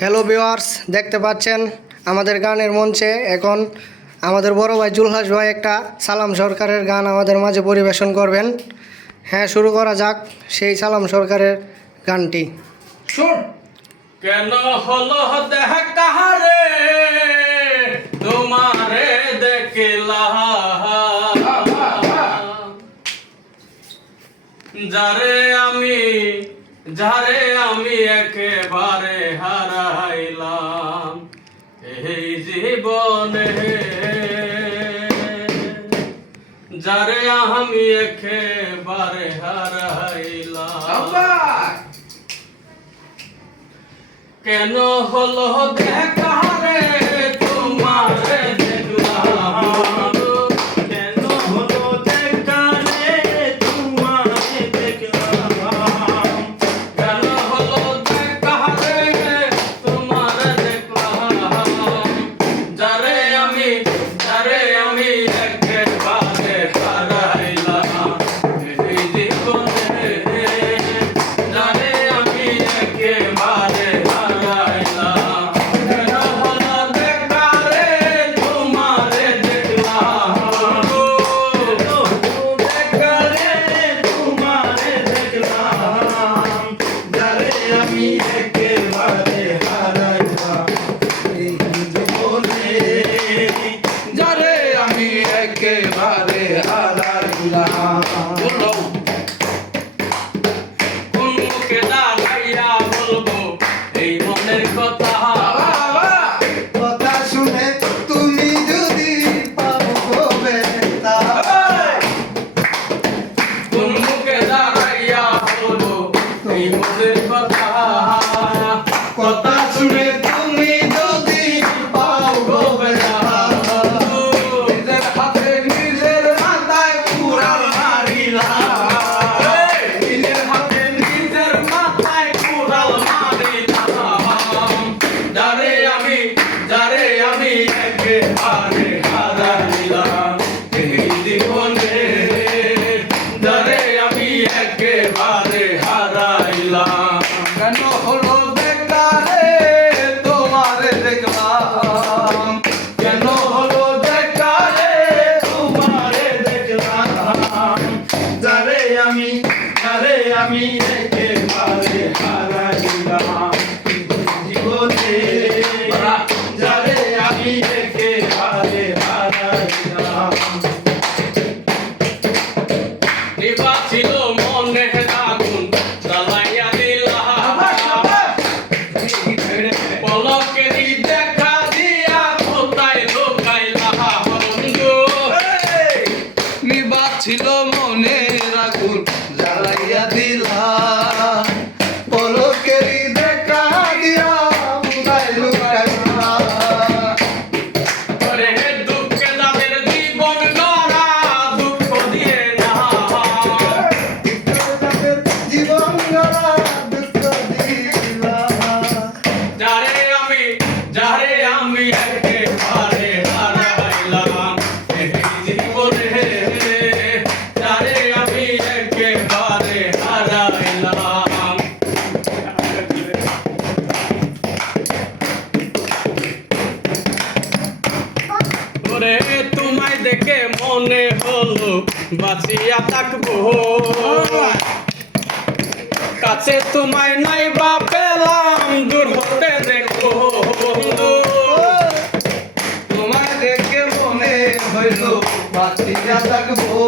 Hello viewers, দেখতে পাচ্ছেন আমাদের গানের মঞ্চে এখন আমাদের বড় ভাই জুলহাস ভাই একটা সালাম সরকারের গান আমাদের মাঝে পরিবেশন করবেন। হ্যাঁ, শুরু করা যাক সেই সালাম সরকারের গানটি। শুন। কেন হলো দেখা রে তোমারে দেখলাম, যারে আমি একেবারে হারাইলাম এই জীবনে, যারে আমি একেবারে হারাইলাম। কেন হলো দেখা রে তোমারে দেখলাম, কেন হলো দেখা রে তোমারে দেখলাম, কেন হলো দেখা রে তোমারে দেখলাম, যারে আমি একেবারে হারাইলাম এই জীবনে, যারে আমি একেবারে একেবারে হারাইলাম। কোন মুখে দাঁড়াইয়া বলবো এই মনের কথা, কথা শুনে তুমি যদি পাও গো ব্যথা। কোন মুখে দাঁড়াইয়া বলবো এই মনের কথা, কথা শুনে তুমি যদি পাও গো ব্যথা। নিজের হাতে নিজের মাথায় কুড়াল মারিলাম, নিজের হাতে নিজের মাথায় কুড়াল মারিলাম, যারে আমি একেবারে হারাইলাম এই জীবনে, যারে আমি একেবারে হারাইলাম। কেন হলো বেকারে তোমারে দেখলাম, কেন হলো বেকারে তোমারে দেখলাম, যারে আমি একেবারে হারাইলাম জীবনে, যারে আমি একেবারে হারাইলাম। নিভা ছিল মনে আগুন জ্বালাইয়া দিলাম, পলকেরই দেখা দিয়া কোথায় লুকাইলা বন্ধু, নিবাত ছিল মনের আগুন জ্বালাইয়া দিলা, পলকেরই দেখা দিয়া কোথায় লুকাইলা। ওরে দুঃখে যাদের জীবন গড়া দুঃখ দিয়ে না, জীবন গড়া দুঃখ দিলা, যারে আমি একেবারে হারাইলাম এই জীবনে, যারে আমি একেবারে হারাইলাম। ওরে তোমায় দেখে মনে হলো বাঁচিয়া থাকবো, কাছে তোমায় নাই বা পেলাম দূর হতে দেখো বন্ধু, তোমায় দেখে মনে হইল বাঁচিয়া থাকবো,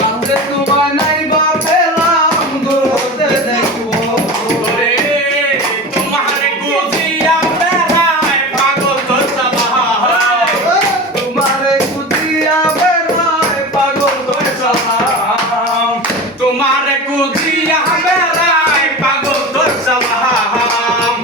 কাছে তোমায় নাই বা পেলাম দূর হতে দেখবো। ওরে তোমার গুজিয়া বেড়ায় পাগল তোর সালাম, তোমারে কুদিয়া বেড়ায় পাগল তোর সালাম, তোমার গুজিয়া বেড়ায় পাগল তোর সালাম,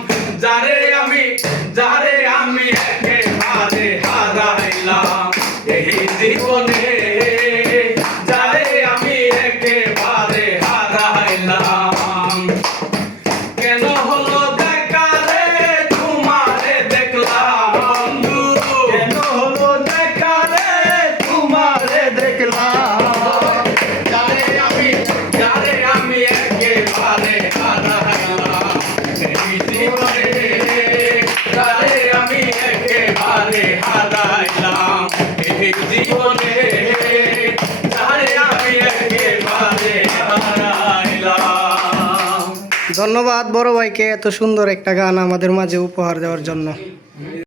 যারে হারাইলাম এই জীবনে, যারে আমি একেবারে হারাইলাম। ধন্যবাদ বড় ভাইকে এত সুন্দর একটা গান আমাদের মাঝে উপহার দেওয়ার জন্য।